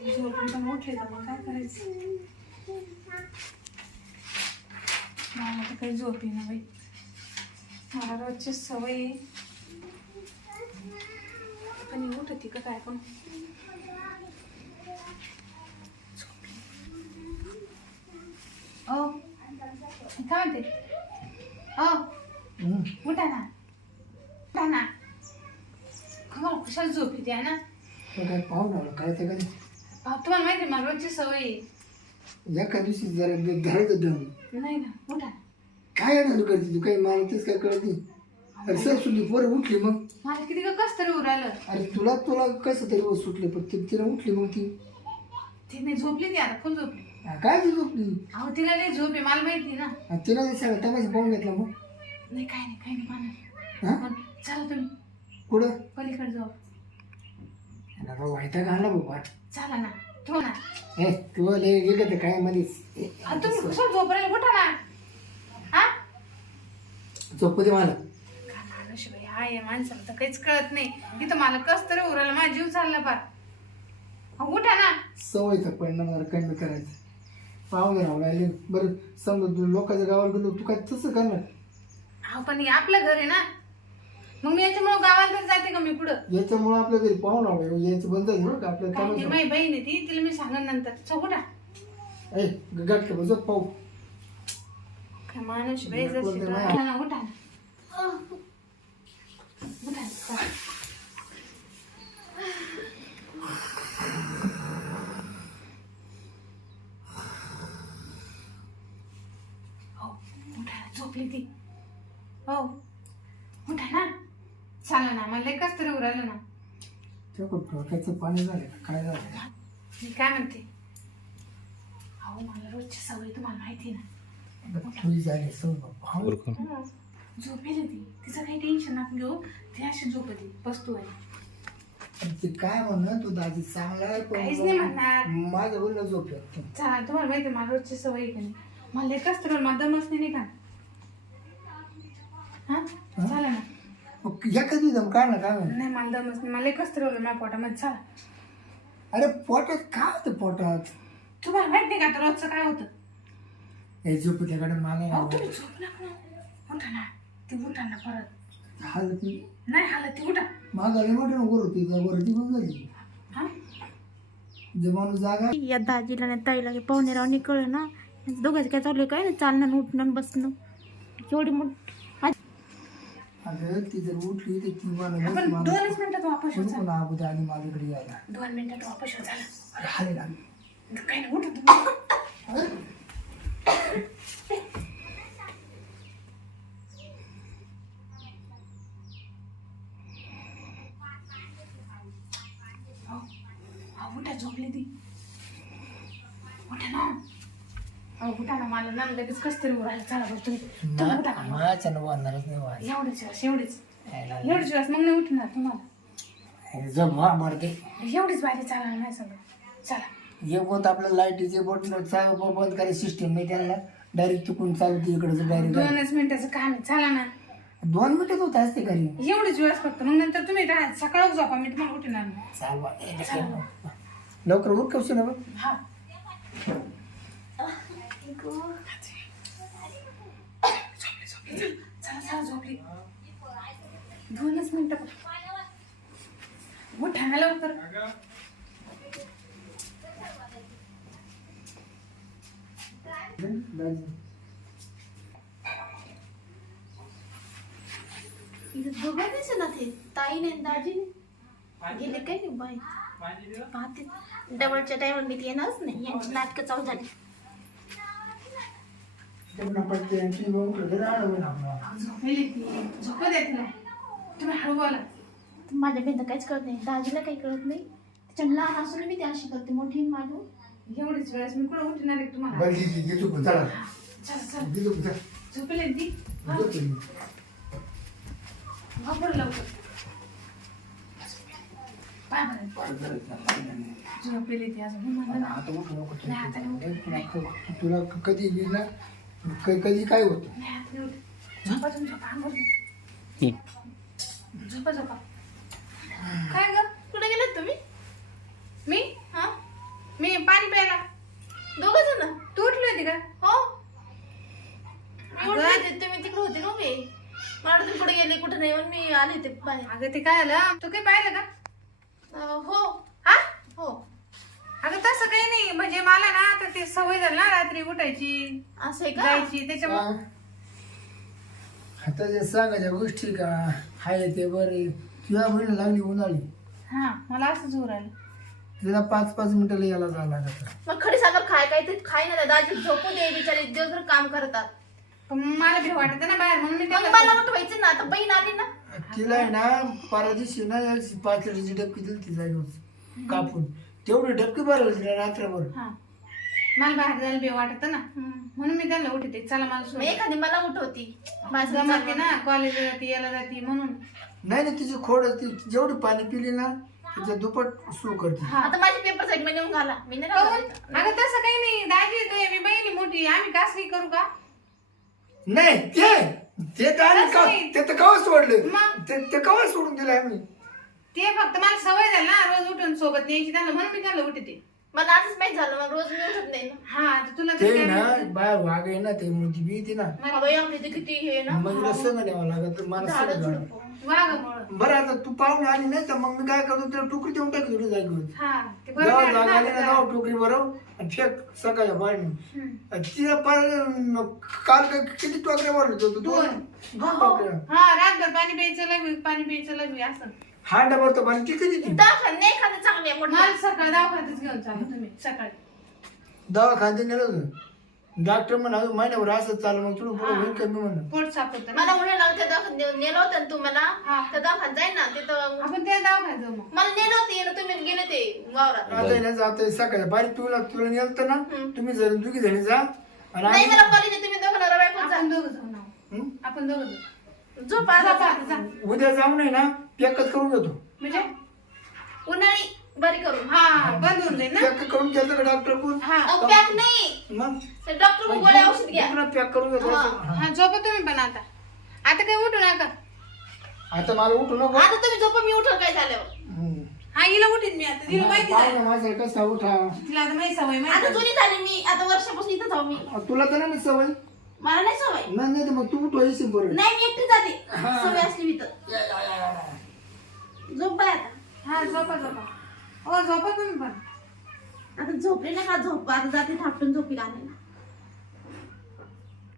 झोपून तर मोठे तर मग काय करायचं? मला तर काही झोप ना बाई. मला रोजची सवय पण ही उठती का काय पण? ओ काय म्हणते ओ उठा ना. उठा ना. मला कुशाल झोप येते ना? काय पाहू ना काय ते कधी? बाप तुम्हाला माहिती आहे मला रोजची सवय आहे. एका दिवशी जरा धरत दम. नाही ना उठा. काय ना करते तू? काही मला तेच काय कळत नाही. अरे सर सुटली पोरं उठली मग. मला किती का कस तरी उरालं अरे तुला तुला कसं तरी सुटले पण ती तिला उठली मग ती. ती नाही झोपली ती आता फुल झोपली? हा, काय ती झोपली? अहो तिला नाही झोप आहे मला माहिती ना. तिला ते सगळं तमाशा पाहून घेतला मग. नाही काय नाही काय नाही मला हा? पण चला तुम्ही. कुठं? पलीकडे जाऊ. अरे बा, वैताग आला भाऊ वाट चला ना ठेव ना. ए तू लय गेलं ते काय मध्येच ए, तुम्ही कुशाल ना? हा? झोपू दे मला. काय माणूस बाई हा या माणसाला तर काहीच कळत नाही. इथं मला कस तरी उरायला माझा जीव चालला पार अहो, उठा ना? सवयीचा परिणाम जरा कमी करायचा. पाहुणे राहून राहिले. बरं समजा तू लोकांच्या गावाला गेलो तू काय तसं करणार? अहो पण हे आपलं घर आहे ना मग मी याच्यामुळं गावाला जाते का मी पुढं? याच्यामुळे आपल्या घरी पाहुणा राहून यायचं बंद झालं बरं का? आपल्या काय माझी बहीण आहे ती तिला मी सांगन नंतर. चौ उठा. ए गाठ बस पाहू. काय माणूस बाई जशी ते तर- बाया. उठा ना उठा ना. उठा ना, चला. हो उठा ना झोपली ती हो उठा ना चला ना मला एकच तरी उरालं ना. तेव्हा डोक्याचं पाणी झालं का? काय झालं मी काय म्हणते? अहो मला रोजची सवय तुम्हाला माहिती ना. आता तुझी झाली सवय झोपेल ती. तिचं काही टेन्शन नको घेऊ. ती अशी बसतो आहे. ते काय म्हणणं तू दाजी चांगला आहे पण काहीच नाही म्हणणार. माझं बोलणं झोप येत चला तुम्हाला माहिती आहे, मला रोजची सवय आहे का नाही. मला एकच तर मला दमच नाही का? हा? चला ना. या कधी दम काढ ना काय नाही मला दमच नाही. मला एकच तर माझ्या पोटामध्ये चला. अरे पोटात काय होतं पोटात? तुम्हाला माहीत नाही का आता रोजचं काय होतं? हे झोपल्याकडे मला अहो तुम्ही झोप नका ना. उठा ना. ती उठा ना परत. हाल ती नाही हालत ती उठा. मागायला मोठं वर होती त्या वरती पण झाली हा? जे माणूस जागा. या दाजीला नाही ताईला काही पाहुणेराव निकळ ना. दोघांचं काय चालू आहे काय नाही चालणं आणि उठणं आणि बसणं. एवढी मोठ अगं ती जर उठली तर ती मला दोनच मिनिटात वापस येऊ कोणी पण अगोदर आणि माझ्याकडे यायला. दोन मिनिटात वापस येऊ झालं अरे हाले लागले काही नाही उठा तुम्ही अहो, अहो, उठा झोपली ती उठा ना अहो उठा ना मला ना लगेच कस तरी उरायला चला बरं तुम्ही. तुम्ही ना. माझ्या वाढणारच नाही वाज एवढेच. वेळेस एवढेच एवढेच वेळेस मग नाही उठणार तुम्हाला. जब हा मारते एवढीच बाहेर चालणार नाही सगळं. चला. एक बोट आपल्या लाईटीचे बोट चालू बंद करायची सिस्टीम मी त्यांना. डायरेक्ट चुकून चालते इकडचं डायरेक्ट दोनच मिनिटाचं काम आहे. चला ना. दोन मिनिटं होत असते घरी. एवढीच वेळेस फक्त. मग नंतर तुम्ही राहा. सकाळच झोपा. मी तुम्हाला उठणार नाही. चालवा. लवकर उठ कवशी ना बघ. हा. चला चला दोनच मिनिटं उठा ना लवकर दोघं दिसे ना ते ताईने दाजीने गेले काय नाही बाई पाहते डबलच्या टायमाला मी ते येणारच नाही यांची नाटकं चालू झाली पटते आणि ती बघ, घरी राहिलं होईन आपल्याला. झोपेली ती झोप द्या तिला तुम्ही हळू बोला माझ्या बेंद काहीच कळत नाही दाजीला काही कळत नाही त्याच्या लहान असून मी ती अशी करते मोठी माझी एवढीच वेळेस मी कुठं उठणार आहे तुम्हाला बरं, घे, घे झोपून, चला. चला चला घे झोपून, चल. झोपेली ती. वापर लवकर पाय बरं बरं, बरं, चला. झोपेली ती अजून म्हणलं ना आता उठू नको तू. नाही, आता नाही. तुला कधी येईल ना कधी काय होतं? झोपा झोपा काय ग? कुठे गेलात तुम्ही? मी? हा? मी पाणी प्यायला. दोघं जण? तू उठली होती का? हो. मी उठली होती. अगं, ते- तिकडे होते ना मी मला तुम्ही कुठे गेले कुठे नाही म्हणून मी आले ते पाणी अगं ते काय आलं तू काही पाहिलं का? हो. हा? हो. अगं तसं काही नाही. म्हणजे मला ना आता ते सवय झाली ना रात्री उठायची असं आहे का? जायची. त्याच्यामुळे. आता जे सांगायच्या गोष्टी का हाय ते बरे. तुझ्या बहिणी लागली उन्हाळी. हा मला असंच होऊ राहिलं. तिला पाच पाच मिनिटाला यायला जावं लागत. मग खडी साखर खाय काय ते खाय ना दाजी झोपू दे बिचारे दिवसभर काम करतात. पण मला भी वाटत ना बाहेर. म्हणून मी मग त्याला मला उठवायचं ना आता बहीण आली ना. तिला आहे ना परा दिवशी ना पाच लिटरची डबकी दिली ती जागेवर कापून. तेवढी डबकी भरवली तिला रात्रभर. हा. मला बाहेर जायला बी वाटत ना. म्हणून मी त्याला उठते चला मला मग एखादी मला उठवती. माझं जमते ना. कॉलेजला जाते याला जाते म्हणून. नाही नाही तिची खोड ती जेवढी पाणी पिली ना तिचं दुपट सुरू करते. हा. आता माझे पेपरसाठी मी नेऊन घाला. मी नाही काहून? राहणार इथं. अगं तसं काही नाही. दाजी येतोय मी बहिणी मोठी आम्ही कासरी करू का? नाही ते ते तर आम्ही का. ते तर कवा सोडले? मग? ते ते कवा सोडून दिले आम्ही? ते फक्त मला सवय झाली ना रोज उठून सोबत न्यायची त्यांना म्हणून मी त्यांना उठते मला आजच माहीत झालं मग रोज मी उठत नाही ना. हा तुला ते तरी ना वाघ आहे ना ते मोठी भीती ना. हा बाई आमच्या इथे किती हे ना. मग संग न्यावं लागत मला झाडं संग जावं. झुडपं. वाघामुळं. बरं आता तू पाहुणे आली नाही तर मग मी काय करतो त्याला टोकरी देऊन टाकली तुला जागेवर. हा ते जेव्हा बरोबर जागा आली ना टोकरी आणि फेक सकाळच्या पाणी हम्म. तिला पार काल किती टोकऱ्या भरले होतो दोन. दोन. दोन टोकऱ्या. हा रातभर पाणी प्यायचं लागवी पाणी प्यायचं लागवी असं. भरतो पाणी ती किती ती दवाखान्यात नाही एखादं चांगले मोठं. मला सकाळ दवाखान्यातच घेऊन चालू तुम्ही सकाळी. दवाखान्यात नेलं होतं? डॉक्टर म्हणा महिन्यावर असं चालू मग तुला पुढे होईल कमी म्हणून. पोट सापडतं ना. मला उन्हाळ्याला लावून त्या दवाखान्यात नेलं होतं ना तुम्हाला हा. त्या दवाखान्यात जाईल ना तिथं आपण त्या दवाखान्यात जाऊ मग. मला नेलं होतं येणं तुम्ही गेले ते वावरात. आता ना जाते सकाळच्या पाणी तुला तुला नेलं ना हम्म. तुम्ही जर दुखी जणी जा. आणि नाही आम्ही- मला कॉलेज तुम्ही दोघं नवरा बायको जा. आपण दोघं जाऊ ना. हं? आपण दोघं जाऊ. झोप जा. जा. उद्या जाऊ नाही ना? पॅकच करून घेतो म्हणजे? उन्हाळी बरी करून. हा बंद होऊन जाईल ना? पॅक करून घ्यायचं का डॉक्टर कोण हा. अहो, पॅक नाही. मग? डॉक्टर गोळ्या औषध घ्या. पॅक करून घेतो हा. हा. हा झोपा तुम्ही पण आता. आता काही उठू नका. आता मला उठू नको. आता तुम्ही झोप मी उठल काय झाल्यावर? हम्म. हा हिला उठीन मी आता. तिला माहिती माझा कसा उठा. तिला आता माहिती सवय आता माहिती जुनी झाली मी. आता वर्षापासून इथं जाऊ मी. तुला तर नाही ना सवय? मला नाही सवय. नाही नाही तर मग तू उठवा येशील बरं नाही मी एकटी जाते. हा. सवय असली मी तर. झोप बाय आता. हा झोपा झोपा. हो झोपा तुम्ही पण. आता झोपले ना का? झोप आता जाते थापटून झोपी आणायला.